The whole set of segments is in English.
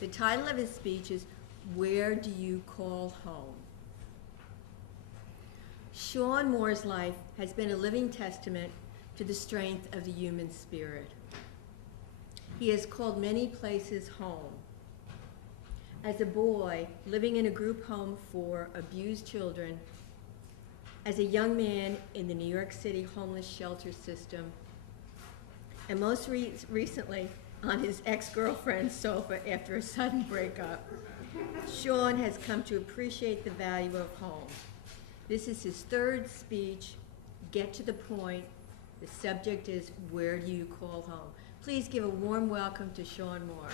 The title of his speech is, Where Do You Call Home? Sean Moore's life has been a living testament to the strength of the human spirit. He has called many places home. As a boy, living in a group home for abused children, as a young man in the New York City homeless shelter system, and most recently on his ex-girlfriend's sofa after a sudden breakup, Sean has come to appreciate the value of home. This is his third speech. Get to the point. The subject is, where do you call home? Please give a warm welcome to Sean Moore.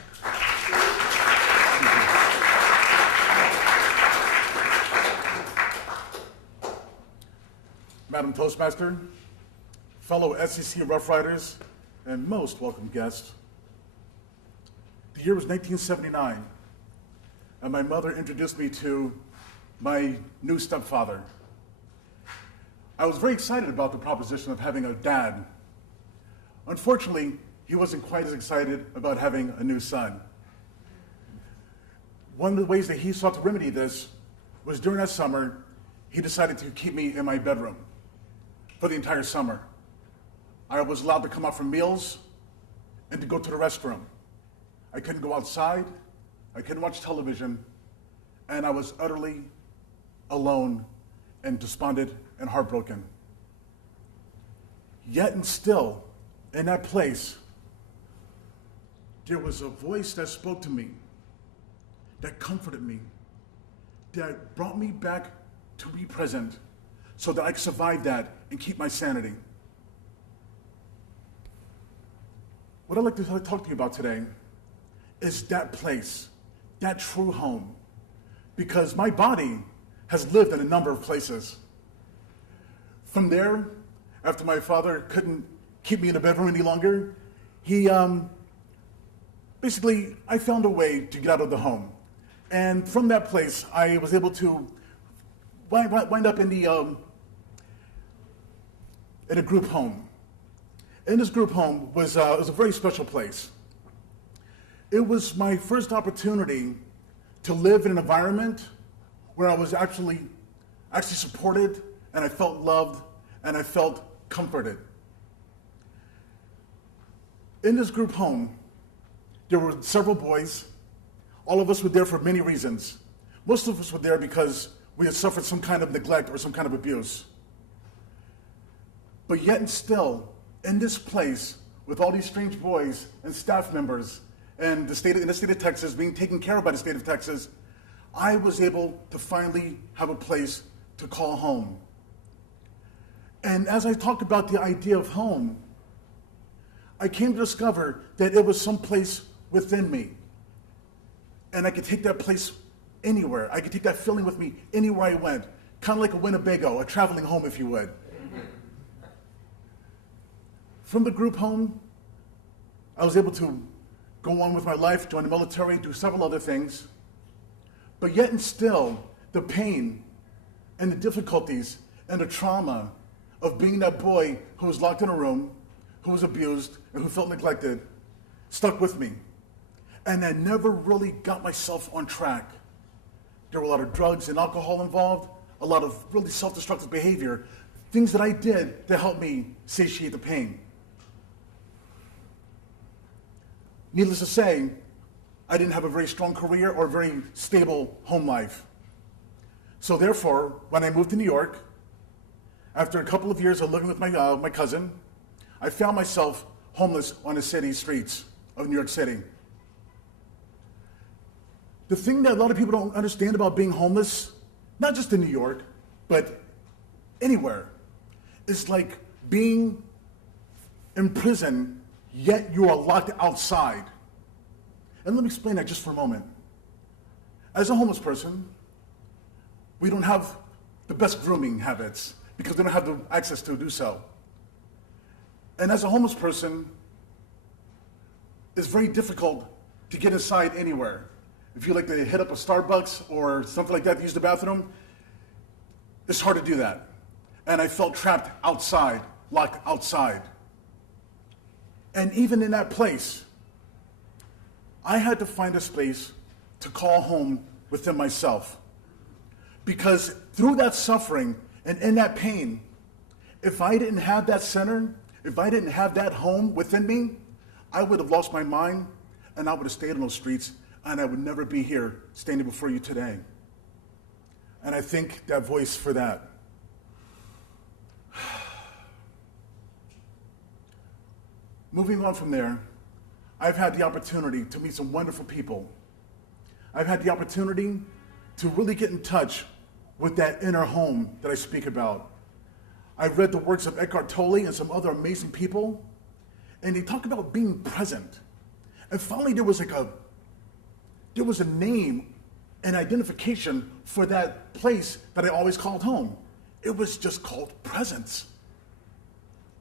Madam Toastmaster, fellow SEC Rough Riders, and most welcome guests. The year was 1979, and my mother introduced me to my new stepfather. I was very excited about the proposition of having a dad. Unfortunately, he wasn't quite as excited about having a new son. One of the ways that he sought to remedy this was during that summer, he decided to keep me in my bedroom for the entire summer. I was allowed to come out for meals and to go to the restroom. I couldn't go outside, I couldn't watch television, and I was utterly alone and despondent and heartbroken. Yet and still, in that place, there was a voice that spoke to me, that comforted me, that brought me back to be present so that I could survive that and keep my sanity. What I'd like to talk to you about today is that place, that true home, because my body has lived in a number of places. From there, after my father couldn't keep me in the bedroom any longer, he basically, I found a way to get out of the home. And from that place, I was able to wind up in a group home. In this group home was a very special place. It was my first opportunity to live in an environment where I was actually supported, and I felt loved, and I felt comforted. In this group home, there were several boys. All of us were there for many reasons. Most of us were there because we had suffered some kind of neglect or some kind of abuse. But yet and still, in this place, with all these strange boys and staff members, and in the state of Texas, being taken care of by the state of Texas, I was able to finally have a place to call home. And as I talked about the idea of home, I came to discover that it was someplace within me. And I could take that place anywhere. I could take that feeling with me anywhere I went, kind of like a Winnebago, a traveling home, if you would. From the group home, I was able to go on with my life, join the military, do several other things. But yet and still, the pain and the difficulties and the trauma of being that boy who was locked in a room, who was abused, and who felt neglected, stuck with me. And I never really got myself on track. There were a lot of drugs and alcohol involved, a lot of really self-destructive behavior, things that I did to help me satiate the pain. Needless to say, I didn't have a very strong career or a very stable home life. So therefore, when I moved to New York, after a couple of years of living with my cousin, I found myself homeless on the city streets of New York City. The thing that a lot of people don't understand about being homeless, not just in New York, but anywhere, is like being in prison, yet you are locked outside. And let me explain that just for a moment. As a homeless person, we don't have the best grooming habits because we don't have the access to do so. And as a homeless person, it's very difficult to get inside anywhere. If you like to hit up a Starbucks or something like that to use the bathroom, it's hard to do that. And I felt trapped outside, locked outside. And even in that place, I had to find a space to call home within myself. Because through that suffering and in that pain, if I didn't have that center, if I didn't have that home within me, I would have lost my mind and I would have stayed on those streets and I would never be here standing before you today. And I thank that voice for that. Moving on from there, I've had the opportunity to meet some wonderful people. I've had the opportunity to really get in touch with that inner home that I speak about. I've read the works of Eckhart Tolle and some other amazing people, and they talk about being present. And finally there was a name and identification for that place that I always called home. It was just called presence.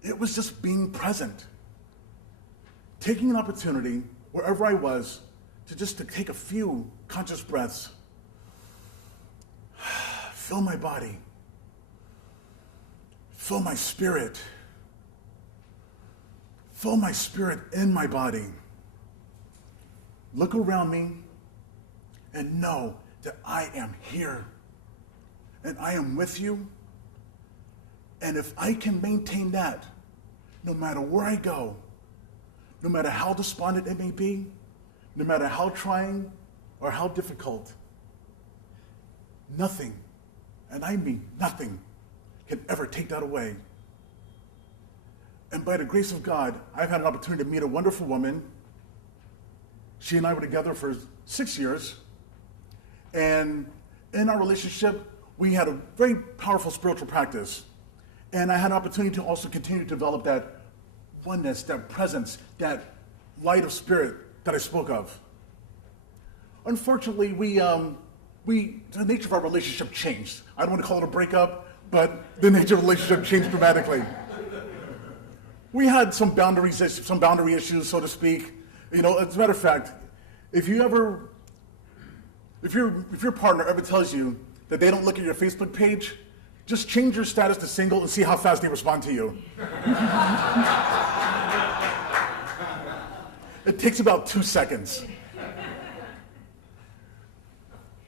It was just being present. Taking an opportunity, wherever I was, to take a few conscious breaths. Fill my body. Fill my spirit. Fill my spirit in my body. Look around me and know that I am here. And I am with you. And if I can maintain that, no matter where I go, no matter how despondent it may be, no matter how trying or how difficult, nothing, and I mean nothing, can ever take that away. And by the grace of God, I've had an opportunity to meet a wonderful woman. She and I were together for 6 years. And in our relationship, we had a very powerful spiritual practice. And I had an opportunity to also continue to develop that oneness, that presence, that light of spirit that I spoke of. Unfortunately, the nature of our relationship changed. I don't want to call it a breakup, but the nature of the relationship changed dramatically. We had some boundary issues, so to speak. You know, as a matter of fact, if your partner ever tells you that they don't look at your Facebook page, just change your status to single and see how fast they respond to you. It takes about 2 seconds.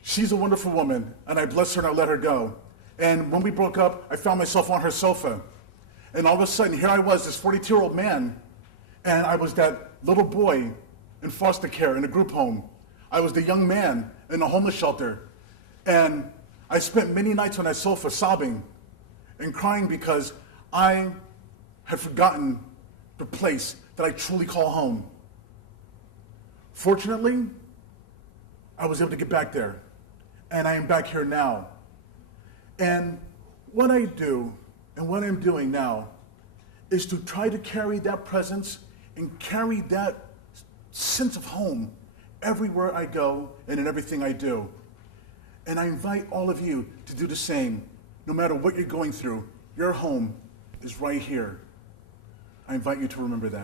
She's a wonderful woman, and I bless her and I let her go. And when we broke up, I found myself on her sofa. And all of a sudden, here I was, this 42-year-old man, and I was that little boy in foster care in a group home. I was the young man in a homeless shelter. And I spent many nights on that sofa sobbing and crying because I had forgotten the place that I truly call home. Fortunately, I was able to get back there, and I am back here now. And what I do and what I'm doing now is to try to carry that presence and carry that sense of home everywhere I go and in everything I do. And I invite all of you to do the same. No matter what you're going through, your home is right here. I invite you to remember that.